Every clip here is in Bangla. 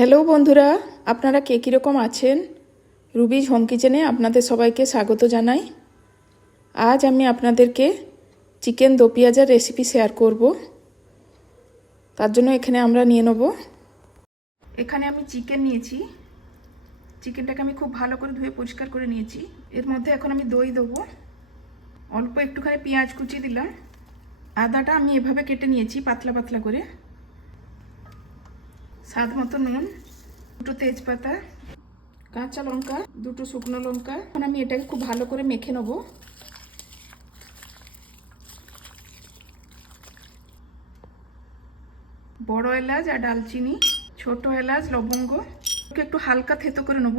হ্যালো বন্ধুরা, আপনারা কে কীরকম আছেন? রুবিজ হোম কিচেনে আপনাদের সবাইকে স্বাগত জানাই। আজ আমি আপনাদেরকে চিকেন দো পেঁয়াজার রেসিপি শেয়ার করব। তার জন্য এখানে আমরা নিয়ে নেব, এখানে আমি চিকেন নিয়েছি। চিকেনটাকে আমি খুব ভালো করে ধুয়ে পরিষ্কার করে নিয়েছি। এর মধ্যে এখন আমি দই দেবো, অল্প একটুখানি পেঁয়াজ কুচি দিলাম, আদাটা আমি এভাবে কেটে নিয়েছি পাতলা পাতলা করে, স্বাদ মতো নুন, দুটো তেজপাতা, কাঁচা লঙ্কা, দুটো শুকনো লঙ্কা। এখন আমি এটাকে খুব ভালো করে মেখে নেব। বড় এলাচ আর ডালচিনি, ছোট এলাচ, লবঙ্গ একটু হালকা থেতো করে নেব।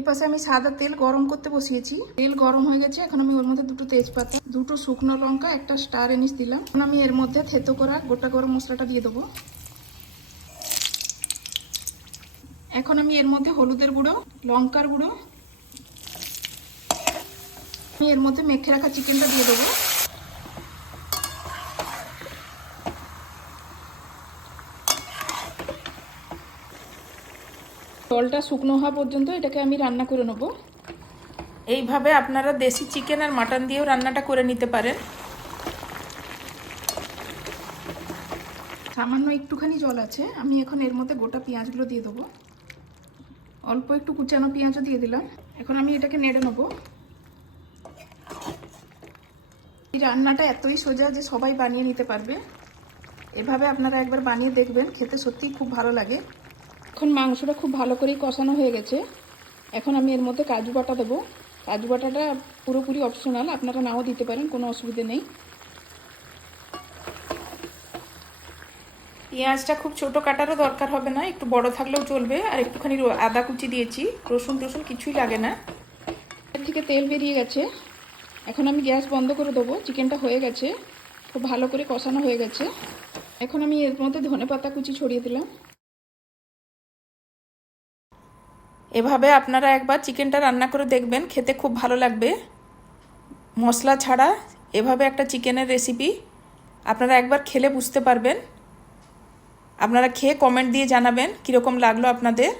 এপাশে আমি সাদা তেল গরম করতে বসিয়েছি। তেল গরম হয়ে গেছে, এখন আমি ওর মধ্যে দুটো তেজপাতা, দুটো শুকনো লঙ্কা, একটা স্টার এনিস দিলাম। এখন আমি এর মধ্যে থেতো করা গোটা গরম মশলাটা দিয়ে দেবো। এখন আমি এর মধ্যে হলুদের গুঁড়ো, লঙ্কার গুঁড়ো, আমি এর মধ্যে মেখে রাখা চিকেনটা দিয়ে দেবো। জলটা শুকনো হওয়া পর্যন্ত এটাকে আমি রান্না করে নেব। এইভাবে আপনারা দেশি চিকেন আর মাটন দিয়েও রান্নাটা করে নিতে পারেন। সামান্য একটুখানি জল আছে, আমি এখন এর মধ্যে গোটা পেঁয়াজগুলো দিয়ে দেবো। অল্প একটু কুচানো পেঁয়াজও দিয়ে দিলাম। এখন আমি এটাকে নেড়ে নেব। এই রান্নাটা এতই সোজা যে সবাই বানিয়ে নিতে পারবে। এভাবে আপনারা একবার বানিয়ে দেখবেন, খেতে সত্যিই খুব ভালো লাগে। এখন মাংসটা খুব ভালো করেই কষানো হয়ে গেছে। এখন আমি এর মধ্যে কাজু বাটা দেবো। কাজু বাটাটা পুরোপুরি অপশনাল, আপনারা নাও দিতে পারেন, কোনো অসুবিধে নেই। পেঁয়াজটা খুব ছোট কাটারও দরকার হবে না, একটু বড় থাকলেও চলবে। আর একটুখানি আদা কুচি দিয়েছি, রসুন টসুন কিছুই লাগে না। এর থেকে তেল বেরিয়ে গেছে, এখন আমি গ্যাস বন্ধ করে দেবো। চিকেনটা হয়ে গেছে, খুব ভালো করে কষানো হয়ে গেছে। এখন আমি এর মধ্যে ধনেপাতা কুচি ছড়িয়ে দিলাম। এভাবে আপনারা একবার চিকেনটা রান্না করে দেখবেন, খেতে খুব ভালো লাগবে। মশলা ছাড়া এভাবে একটা চিকেনের রেসিপি আপনারা একবার খেলে বুঝতে পারবেন। আপনারা খেয়ে কমেন্ট দিয়ে জানাবেন কীরকম লাগলো আপনাদের।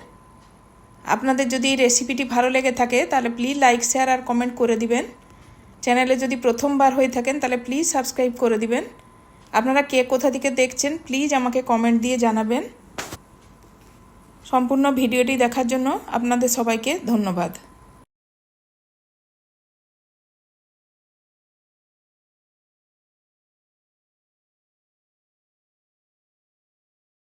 আপনাদের যদি এই রেসিপিটি ভালো লেগে থাকে তাহলে প্লিজ লাইক, শেয়ার আর কমেন্ট করে দিবেন। চ্যানেলে যদি প্রথমবার হয়ে থাকেন তাহলে প্লিজ সাবস্ক্রাইব করে দিবেন। আপনারা কে কোথা থেকে দেখছেন প্লিজ আমাকে কমেন্ট দিয়ে জানাবেন। সম্পূর্ণ ভিডিওটি দেখার জন্য আপনাদের সবাইকে ধন্যবাদ।